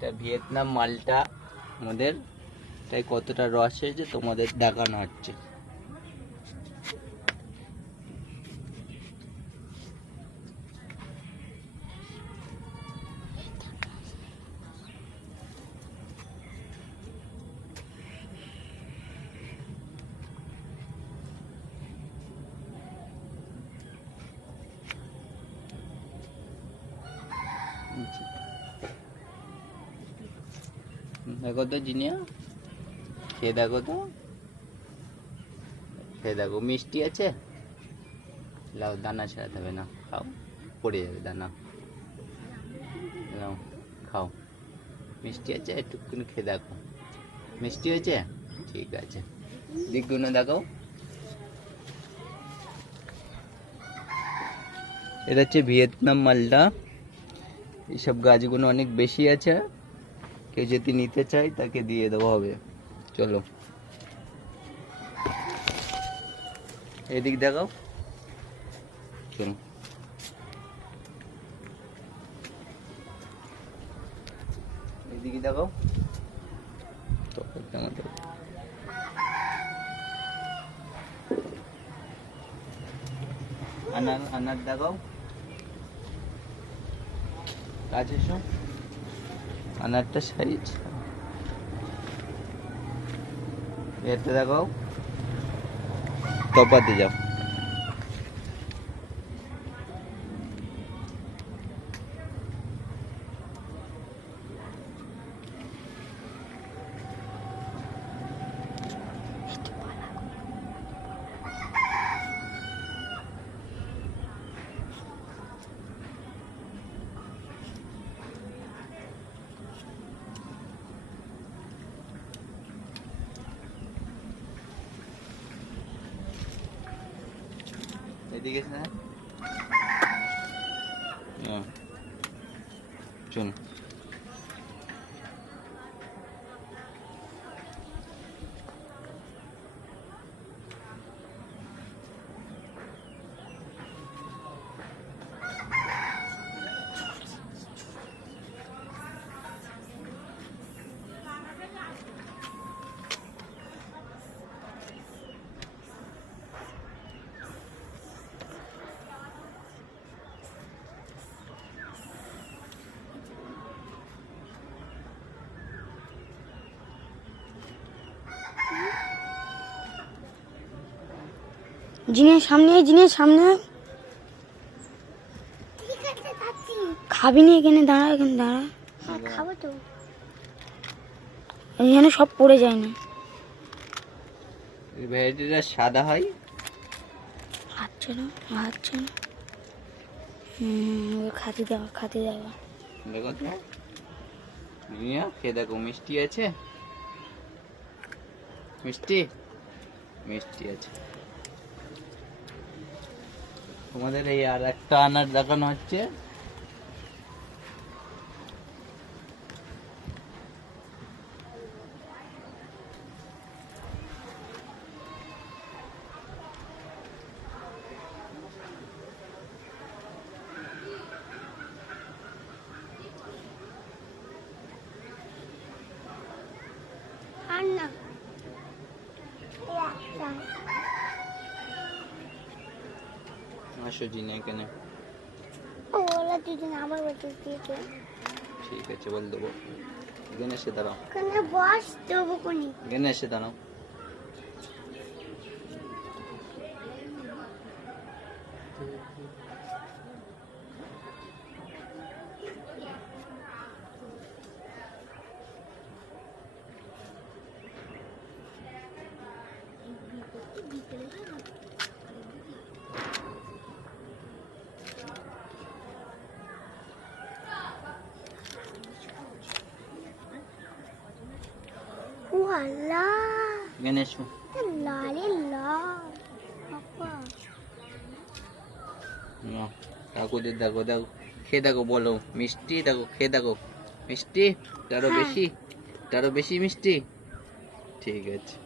এটা ভিয়েতনাম মালটা আমাদের, তাই কতটা রস হয়েছে তোমাদের দেখানো হচ্ছে। দেখো তো জিনিয়া, খেয়ে দেখো তো, খেয়ে দেখো মিষ্টি আছে। লাও, দানা ছাড়াতে হবে না, খাও, পড়ে যাবে দানা। লাও, খাও, মিষ্টি আছে, একটুখানি খেয়ে দেখো। মিষ্টি হয়েছে? ঠিক আছে, দিকগুলো দেখো। এটা হচ্ছে ভিয়েতনাম মালটা। এইসব গাছগুলো অনেক বেশি আছে, কেউ যদি নিতে চায় তাকে দিয়ে দেওয়া হবে। চলো এদিক দেখাও, চলো এদিকে দেখাও। আনার আনার দেখাও, কাছে এসো। আনারটা সাইজ এটা দেখাও, তপাতে যাও। এদিকে না, চল। জিনের সামনে, জিনের সামনে। খাবি নি? এখানে দাঁড়া, এখানে দাঁড়া। খাবো তো, এখানে সব পড়ে যায় না। ভেড়িটা সাদা হয়, আচ্ছা না, আচ্ছা না। খাতে দেওয়া, খাতে দেওয়া। দেখো তো নিয়া খেয়ে দেখো, মিষ্টি আছে, মিষ্টি মিষ্টি আছে। তোমাদের এই আর একটা আনার দেখানো হচ্ছে। আসো জিনা এখানে। ওলা দুদিন আবার বলতে দিয়েছে। ঠিক আছে, বল দেবো। এখানে এসে দাঁড়াও, এখানে বস, দেবো কোনি। এখানে এসে দাঁড়াও। এখানে এসো। কাকুদের দেখো, দেখো খেয়ে দেখো, বলো মিষ্টি, দেখো খেয়ে দেখো মিষ্টি, তারও বেশি, তারও বেশি মিষ্টি। ঠিক আছে,